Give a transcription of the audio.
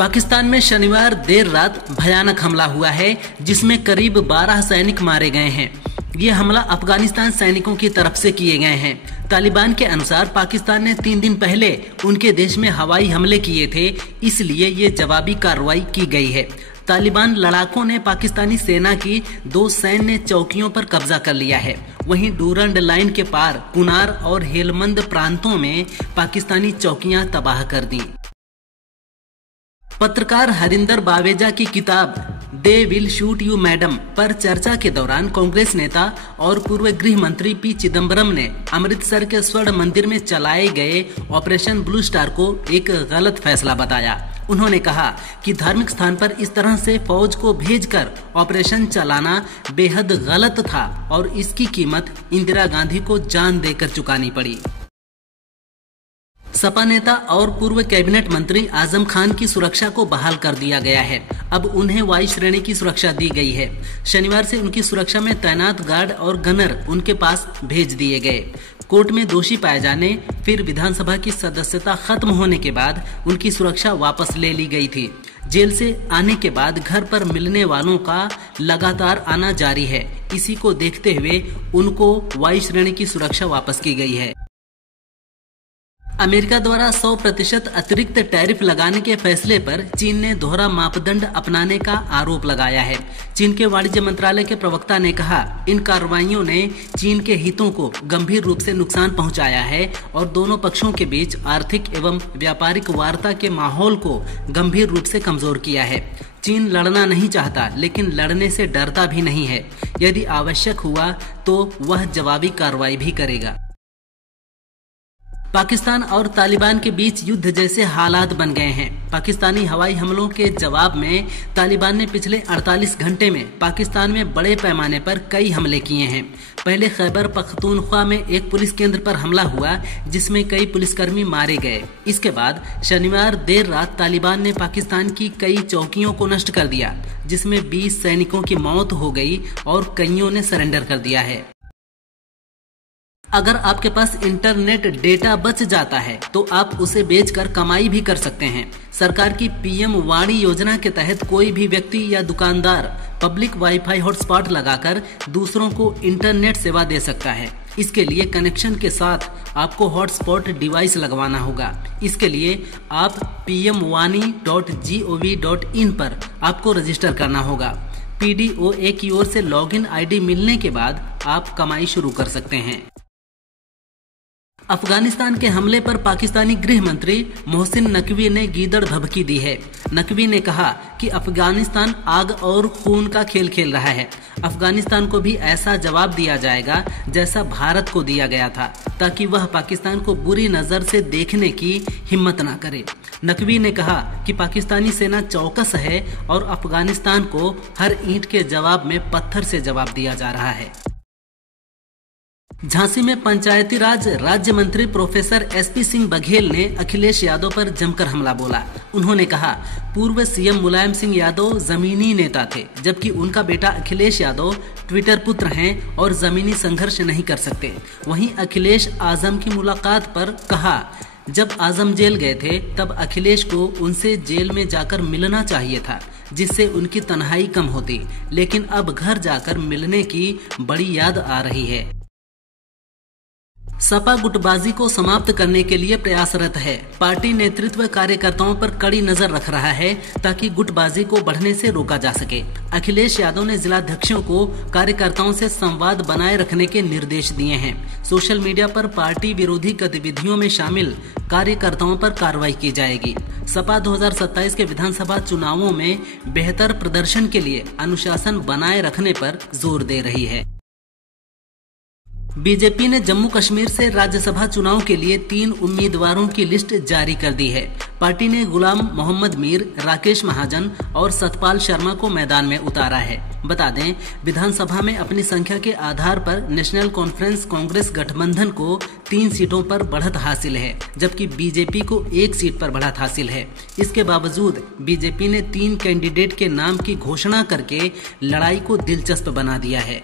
पाकिस्तान में शनिवार देर रात भयानक हमला हुआ है जिसमें करीब 12 सैनिक मारे गए हैं। ये हमला अफगानिस्तान सैनिकों की तरफ से किए गए हैं। तालिबान के अनुसार पाकिस्तान ने 3 दिन पहले उनके देश में हवाई हमले किए थे, इसलिए ये जवाबी कार्रवाई की गई है। तालिबान लड़ाकों ने पाकिस्तानी सेना की 2 सैन्य चौकियों पर कब्जा कर लिया है। वहीं डूरंड लाइन के पार कुनार और हेलमंद प्रांतों में पाकिस्तानी चौकियां तबाह कर दी। पत्रकार हरिंदर बावेजा की किताब they will shoot you madam पर चर्चा के दौरान कांग्रेस नेता और पूर्व गृह मंत्री पी चिदम्बरम ने अमृतसर के स्वर्ण मंदिर में चलाए गए ऑपरेशन ब्लू स्टार को एक गलत फैसला बताया। उन्होंने कहा कि धार्मिक स्थान पर इस तरह से फौज को भेजकर ऑपरेशन चलाना बेहद गलत था और इसकी कीमत इंदिरा गांधी को जान देकर चुकानी पड़ी। सपा नेता और पूर्व कैबिनेट मंत्री आजम खान की सुरक्षा को बहाल कर दिया गया है। अब उन्हें वायु श्रेणी की सुरक्षा दी गई है। शनिवार से उनकी सुरक्षा में तैनात गार्ड और गनर उनके पास भेज दिए गए। कोर्ट में दोषी पाए जाने फिर विधानसभा की सदस्यता खत्म होने के बाद उनकी सुरक्षा वापस ले ली गई थी। जेल से आने के बाद घर पर मिलने वालों का लगातार आना जारी है। इसी को देखते हुए उनको वायु श्रेणी की सुरक्षा वापस की गई है। अमेरिका द्वारा 100% अतिरिक्त टैरिफ लगाने के फैसले पर चीन ने दोहरा मापदंड अपनाने का आरोप लगाया है। चीन के वाणिज्य मंत्रालय के प्रवक्ता ने कहा, इन कार्रवाइयों ने चीन के हितों को गंभीर रूप से नुकसान पहुंचाया है और दोनों पक्षों के बीच आर्थिक एवं व्यापारिक वार्ता के माहौल को गंभीर रूप से कमजोर किया है। चीन लड़ना नहीं चाहता, लेकिन लड़ने से डरता भी नहीं है। यदि आवश्यक हुआ तो वह जवाबी कार्रवाई भी करेगा। पाकिस्तान और तालिबान के बीच युद्ध जैसे हालात बन गए हैं। पाकिस्तानी हवाई हमलों के जवाब में तालिबान ने पिछले 48 घंटे में पाकिस्तान में बड़े पैमाने पर कई हमले किए हैं। पहले खैबर पख्तूनख्वा में एक पुलिस केंद्र पर हमला हुआ जिसमें कई पुलिसकर्मी मारे गए। इसके बाद शनिवार देर रात तालिबान ने पाकिस्तान की कई चौकियों को नष्ट कर दिया, जिसमें 20 सैनिकों की मौत हो गई और कईयों ने सरेंडर कर दिया है। अगर आपके पास इंटरनेट डेटा बच जाता है तो आप उसे बेचकर कमाई भी कर सकते हैं। सरकार की पीएम वाणी योजना के तहत कोई भी व्यक्ति या दुकानदार पब्लिक वाईफाई हॉटस्पॉट लगाकर दूसरों को इंटरनेट सेवा दे सकता है। इसके लिए कनेक्शन के साथ आपको हॉटस्पॉट डिवाइस लगवाना होगा। इसके लिए आप pmwani.gov.in पर आपको रजिस्टर करना होगा। PDOA की ओर से लॉगिन आईडी मिलने के बाद आप कमाई शुरू कर सकते हैं। अफगानिस्तान के हमले पर पाकिस्तानी गृह मंत्री मोहसिन नकवी ने गीदड़ धमकी दी है। नकवी ने कहा कि अफगानिस्तान आग और खून का खेल खेल रहा है। अफगानिस्तान को भी ऐसा जवाब दिया जाएगा जैसा भारत को दिया गया था, ताकि वह पाकिस्तान को बुरी नजर से देखने की हिम्मत न करे। नकवी ने कहा कि पाकिस्तानी सेना चौकस है और अफगानिस्तान को हर ईंट के जवाब में पत्थर से जवाब दिया जा रहा है। झांसी में पंचायती राज राज्य मंत्री प्रोफेसर SP सिंह बघेल ने अखिलेश यादव पर जमकर हमला बोला। उन्होंने कहा, पूर्व सीएम मुलायम सिंह यादव जमीनी नेता थे, जबकि उनका बेटा अखिलेश यादव ट्विटर पुत्र हैं और जमीनी संघर्ष नहीं कर सकते। वहीं अखिलेश आजम की मुलाकात पर कहा, जब आजम जेल गए थे तब अखिलेश को उनसे जेल में जाकर मिलना चाहिए था, जिससे उनकी तन्हाई कम होती, लेकिन अब घर जाकर मिलने की बड़ी याद आ रही है। सपा गुटबाजी को समाप्त करने के लिए प्रयासरत है। पार्टी नेतृत्व कार्यकर्ताओं पर कड़ी नजर रख रहा है ताकि गुटबाजी को बढ़ने से रोका जा सके। अखिलेश यादव ने जिलाध्यक्षों को कार्यकर्ताओं से संवाद बनाए रखने के निर्देश दिए हैं। सोशल मीडिया पर पार्टी विरोधी गतिविधियों में शामिल कार्यकर्ताओं पर कार्रवाई की जाएगी। सपा 2027 के विधानसभा चुनावों में बेहतर प्रदर्शन के लिए अनुशासन बनाए रखने पर जोर दे रही है। बीजेपी ने जम्मू कश्मीर से राज्यसभा चुनाव के लिए 3 उम्मीदवारों की लिस्ट जारी कर दी है। पार्टी ने गुलाम मोहम्मद मीर, राकेश महाजन और सतपाल शर्मा को मैदान में उतारा है। बता दें, विधानसभा में अपनी संख्या के आधार पर नेशनल कॉन्फ्रेंस कांग्रेस गठबंधन को 3 सीटों पर बढ़त हासिल है, जबकि बीजेपी को 1 सीट पर बढ़त हासिल है। इसके बावजूद बीजेपी ने 3 कैंडिडेट के नाम की घोषणा करके लड़ाई को दिलचस्प बना दिया है।